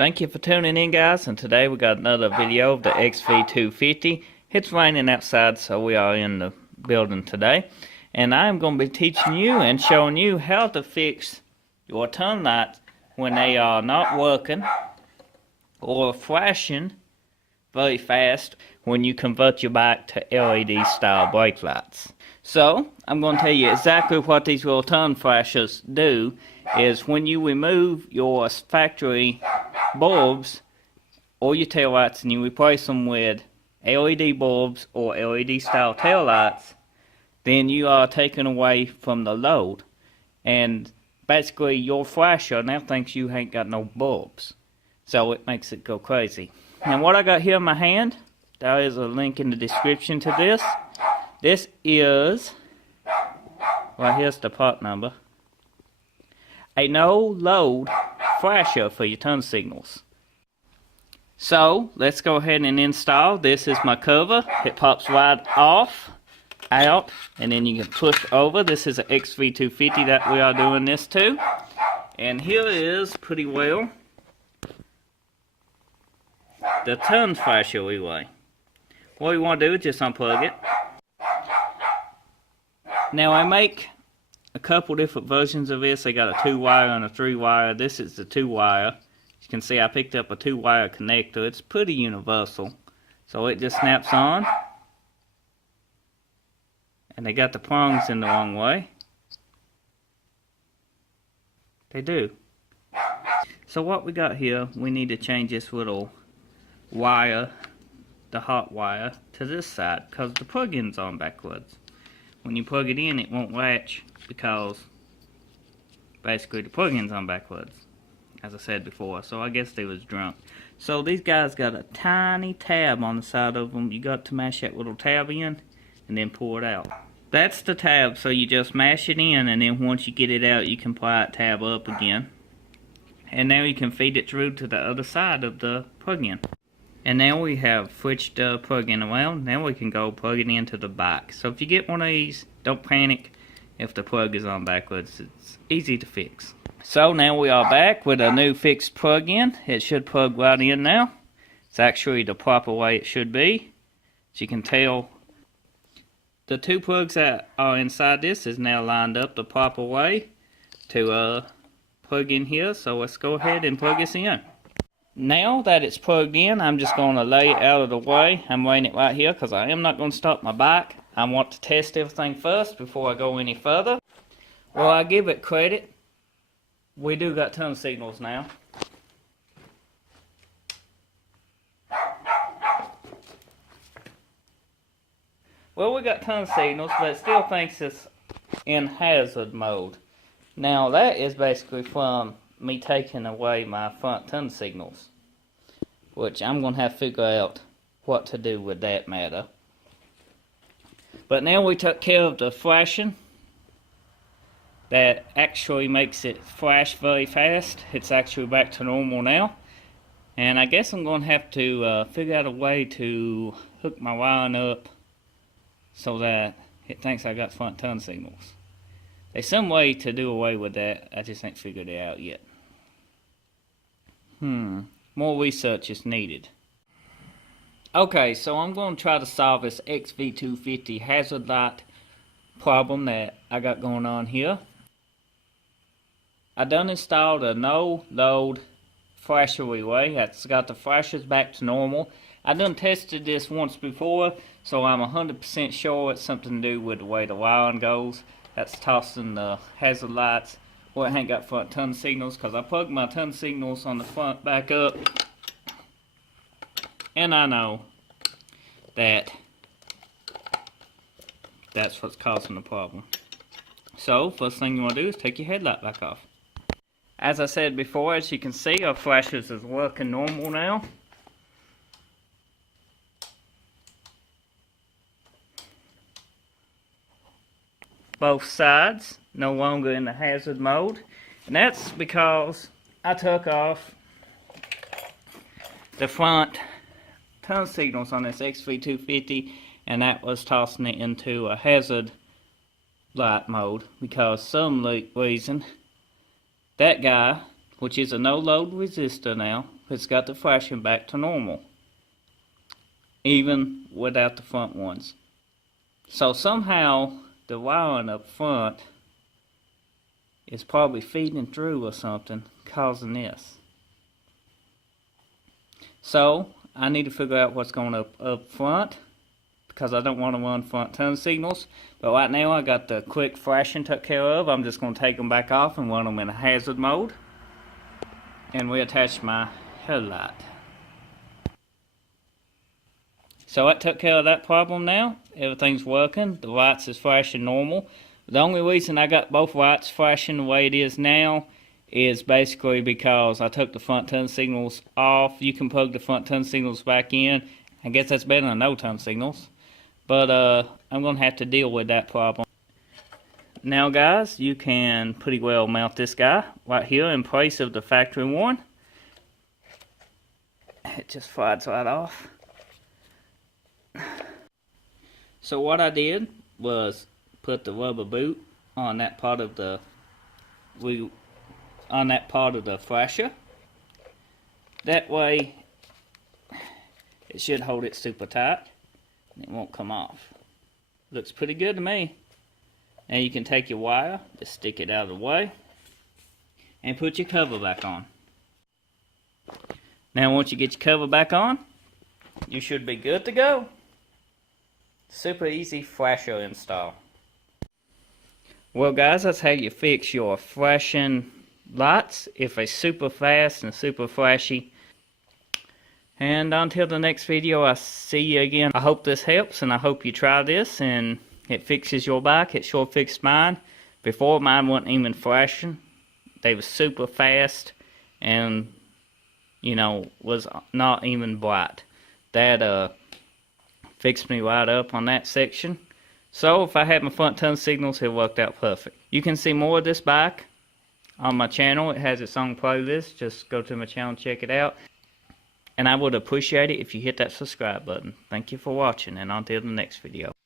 Thank you for tuning in, guys, and today we got another video of the Xv250. It's raining outside, so we are in the building today, and I'm going to be teaching you and showing you how to fix your turn lights when they are not working or flashing very fast when you convert your bike to LED style brake lights. So I'm going to tell you exactly what these little turn flashers do. Is when you remove your factory bulbs or your tail lights and you replace them with LED bulbs or LED style tail lights, then you are taking away from the load, and basically your flasher now thinks you ain't got no bulbs, so it makes it go crazy. And what I got here in my hand, there is a link in the description to this. This is, well, here's the part number, a no load flasher for your turn signals. So let's go ahead and install. This is my cover. It pops right off, out, and then you can push over. This is an Xv250 that we are doing this to. And here is pretty well the turn flasher relay. What you want to do is just unplug it. Now I make a couple different versions of this. I got a 2-wire and a 3-wire. This is the 2-wire. As you can see, I picked up a 2-wire connector. It's pretty universal. So it just snaps on. And they got the prongs in the wrong way. They do. So what we got here, we need to change this little wire, the hot wire, to this side because the plug-in's on backwards. When you plug it in, it won't latch because basically the plug-in's on backwards, as I said before. So I guess they was drunk. So these guys got a tiny tab on the side of them. You got to mash that little tab in and then pull it out. That's the tab, so you just mash it in, and then once you get it out, you can pry that tab up again. And now you can feed it through to the other side of the plug-in. And now we have switched the plug-in around. Now we can go plug it into the bike. So if you get one of these, don't panic if the plug is on backwards. It's easy to fix. So now we are back with a new fixed plug-in. It should plug right in now. It's actually the proper way it should be. As you can tell, the two plugs that are inside this is now lined up the proper way to plug in here. So let's go ahead and plug this in. Now that it's plugged in, I'm just going to lay it out of the way. I'm laying it right here because I am not going to stop my bike. I want to test everything first before I go any further. Well, I give it credit. We do got turn signals now. Well, we got turn signals, but it still thinks it's in hazard mode. Now that is basically from me taking away my front turn signals, which I'm going to have to figure out what to do with that matter. But now we took care of the flashing. That actually makes it flash very fast. It's actually back to normal now. And I guess I'm going to have to figure out a way to hook my wiring up so that it thinks I got front turn signals. There's some way to do away with that. I just ain't figured it out yet. More research is needed. Okay, so I'm going to try to solve this Xv250 hazard light problem that I got going on here. I done installed a no load flasher relay. That's got the flashers back to normal. I done tested this once before, so I'm 100% sure it's something to do with the way the wiring goes. That's tossing the hazard lights. Well, I ain't got front turn signals because I plugged my turn signals on the front back up. And I know that that's what's causing the problem. So, first thing you want to do is take your headlight back off. As I said before, as you can see, our flashers is working normal now. Both sides no longer in the hazard mode, and that's because I took off the front turn signals on this Xv250, and that was tossing it into a hazard light mode because some reason that guy, which is a no load resistor now, it's got the flashing back to normal, even without the front ones. So somehow the wiring up front is probably feeding through or something, causing this. So I need to figure out what's going up front, because I don't want to run front turn signals. But right now I got the quick flashing took care of. I'm just going to take them back off and run them in a hazard mode, and reattach my headlight. So that took care of that problem now. Everything's working. The lights is flashing normal. The only reason I got both lights flashing the way it is now is basically because I took the front turn signals off. You can plug the front turn signals back in. I guess that's better than no turn signals. But I'm going to have to deal with that problem. Now guys, you can pretty well mount this guy right here in place of the factory one. It just slides right off. So what I did was put the rubber boot on that part of the flasher. That way it should hold it super tight and it won't come off. Looks pretty good to me. Now you can take your wire, just stick it out of the way, and put your cover back on. Now once you get your cover back on, you should be good to go. Super easy flasher install. Well guys, that's how you fix your flashing lights if they're super fast and super flashy. And until the next video, I'll see you again. I hope this helps, and I hope you try this and it fixes your bike. It sure fixed mine. Before, mine wasn't even flashing. They were super fast and, you know, was not even bright. That fixed me right up on that section. So if I had my front turn signals, it worked out perfect. You can see more of this bike on my channel. It has its own playlist. Just go to my channel and check it out. And I would appreciate it if you hit that subscribe button. Thank you for watching, and until the next video.